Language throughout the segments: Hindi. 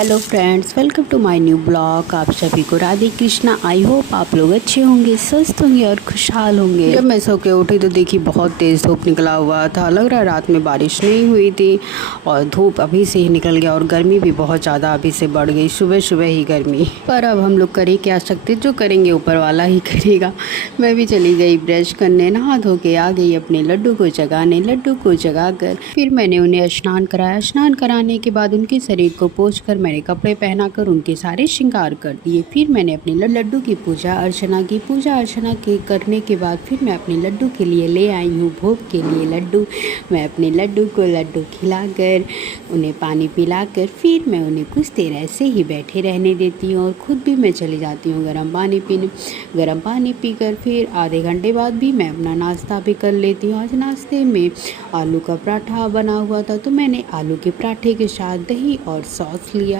Hello friends, welcome to my new blog. आप सभी को राधे कृष्णा। आई होप आप लोग अच्छे होंगे, स्वस्थ होंगे और खुशहाल होंगे। जब मैं सो के उठी तो देखी बहुत तेज़ धूप निकला हुआ था। लग रहा है रात में बारिश नहीं हुई थी और धूप अभी से ही निकल गया और गर्मी भी बहुत ज़्यादा अभी से बढ़ गई, सुबह सुबह ही गर्मी। पर अब हम लोग करे क्या सकते, जो करेंगे ऊपर वाला ही करेगा। मैं भी चली गई ब्रश करने, नहा धो के आ गई अपने लड्डू को जगाने। लड्डू को जगा कर फिर मैंने उन्हें स्नान कराया। स्नान कराने के बाद उनके शरीर को पोंछ कर मैंने कपड़े पहनाकर उनके सारे श्रृंगार कर दिए। फिर मैंने अपने लड्डू की पूजा अर्चना की। पूजा अर्चना के करने के बाद फिर मैं अपने लड्डू के लिए ले आई हूँ भोग के लिए लड्डू। मैं अपने लड्डू को लड्डू खिलाकर उन्हें पानी पिलाकर फिर मैं उन्हें कुछ देर ऐसे ही बैठे रहने देती हूँ और ख़ुद भी मैं चली जाती हूँ गर्म पानी पीने। गर्म पानी पीकर फिर आधे घंटे बाद भी मैं अपना नाश्ता भी कर लेती हूँ। आज नाश्ते में आलू का पराठा बना हुआ था तो मैंने आलू के पराठे के साथ दही और सॉस लिया।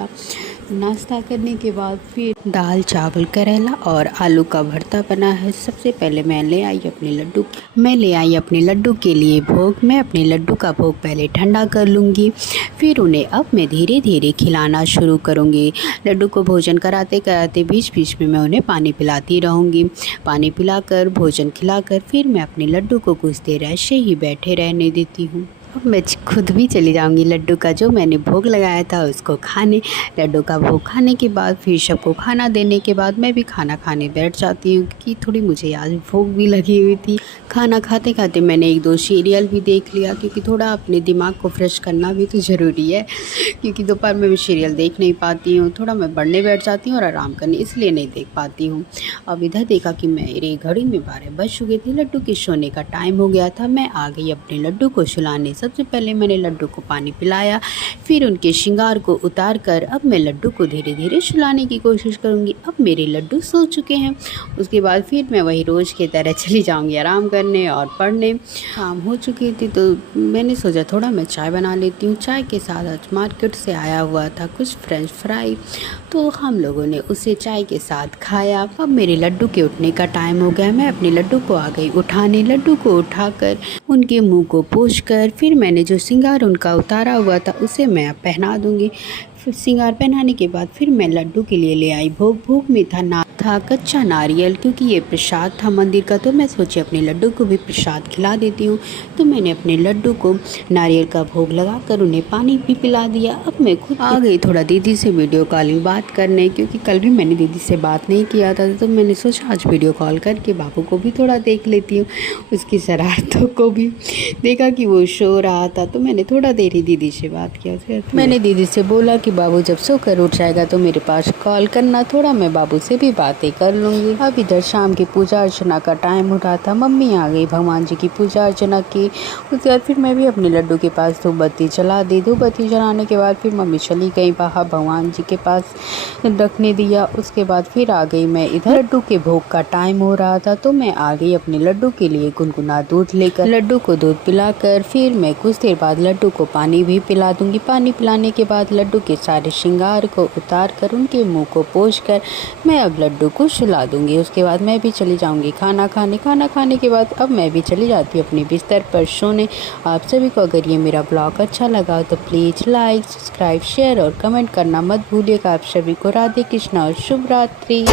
नाश्ता करने के बाद फिर दाल चावल करेला और आलू का भरता बना है। सबसे पहले मैं ले आई अपने लड्डू के लिए भोग। मैं अपने लड्डू का भोग पहले ठंडा कर लूँगी, फिर उन्हें अब मैं धीरे धीरे खिलाना शुरू करूँगी। लड्डू को भोजन कराते कराते बीच बीच में मैं उन्हें पानी पिलाती रहूँगी। पानी पिलाकर भोजन खिलाकर फिर मैं अपने लड्डू को कुछ देर ऐसे ही बैठे रहने देती हूँ। अब मैं खुद भी चली जाऊंगी लड्डू का जो मैंने भोग लगाया था उसको खाने। लड्डू का भोग खाने के बाद फिर सबको खाना देने के बाद मैं भी खाना खाने बैठ जाती हूँ क्योंकि थोड़ी मुझे आज भूख भी लगी हुई थी। खाना खाते खाते मैंने एक दो सीरियल भी देख लिया क्योंकि थोड़ा अपने दिमाग को फ्रेश करना भी तो ज़रूरी है, क्योंकि दोपहर में भी सीरियल देख नहीं पाती हूँ। थोड़ा मैं पढ़ने बैठ जाती हूँ और आराम करने, इसलिए नहीं देख पाती हूँ। अब इधर देखा कि मेरी घड़ी में 12 बज चुके थे, लड्डू के सोने का टाइम हो गया था। मैं आ गई अपने लड्डू को सुलाने। सबसे पहले मैंने लड्डू को पानी पिलाया, फिर उनके श्रृंगार को उतार कर अब मैं लड्डू को धीरे धीरे सुलाने की कोशिश करूंगी। अब मेरे लड्डू सो चुके हैं। उसके बाद फिर मैं वही रोज़ की तरह चली जाऊंगी आराम करने और पढ़ने। शाम हो चुकी थी तो मैंने सोचा थोड़ा मैं चाय बना लेती हूँ। चाय के साथ आज मार्केट से आया हुआ था कुछ फ्रेंच फ्राई, तो हम लोगों ने उसे चाय के साथ खाया। अब मेरे लड्डू के उठने का टाइम हो गया। मैं अपने लड्डू को आ गई उठाने। लड्डू को उठाकर उनके मुंह को पोंछकर फिर मैंने जो श्रृंगार उनका उतारा हुआ था उसे मैं अब पहना दूंगी। फिर श्रृंगार पहनाने के बाद फिर मैं लड्डू के लिए ले आई भोग। भोग में था कच्चा नारियल, क्योंकि ये प्रसाद था मंदिर का, तो मैं सोची अपने लड्डू को भी प्रसाद खिला देती हूँ। तो मैंने अपने लड्डू को नारियल का भोग लगाकर उन्हें पानी भी पिला दिया। अब मैं खुद आ गई थोड़ा दीदी से वीडियो कॉलिंग बात करने, क्योंकि कल भी मैंने दीदी से बात नहीं किया था, तो मैंने सोचा आज वीडियो कॉल करके बाबू को भी थोड़ा देख लेती हूँ, उसकी शरारतों को भी। देखा कि वो सो रहा था तो मैंने थोड़ा देर ही दीदी से बात किया। मैंने दीदी से बोला कि बाबू जब सोकर उठ जाएगा तो मेरे पास कॉल करना, थोड़ा मैं बाबू से भी बातें कर लूँगी। अब इधर शाम की पूजा अर्चना का टाइम हो रहा था। मम्मी आ गई, भगवान जी की पूजा अर्चना की। उसके बाद फिर मैं भी अपने लड्डू के पास धूप बत्ती जला दी। धूप बत्ती जलाने के बाद फिर मम्मी चली गई बाहर, भगवान जी के पास रखने दिया। उसके बाद फिर आ गई मैं इधर। लड्डू के भोग का टाइम हो रहा था तो मैं आ गई अपने लड्डू के लिए गुनगुना दूध लेकर। लड्डू को दूध पिलाकर फिर मैं कुछ देर बाद लड्डू को पानी भी पिला दूंगी। पानी पिलाने के बाद लड्डू के सारे श्रृंगार को उतार कर उनके मुंह को पोंछकर मैं अब लड्डू को सुला दूंगी। उसके बाद मैं भी चली जाऊंगी खाना खाने। खाना खाने के बाद अब मैं भी चली जाती हूँ अपने बिस्तर पर सोने। आप सभी को अगर ये मेरा ब्लॉग अच्छा लगा तो प्लीज़ लाइक, सब्सक्राइब, शेयर और कमेंट करना मत भूलिएगा। आप सभी को राधे कृष्णा और शुभ रात्रि।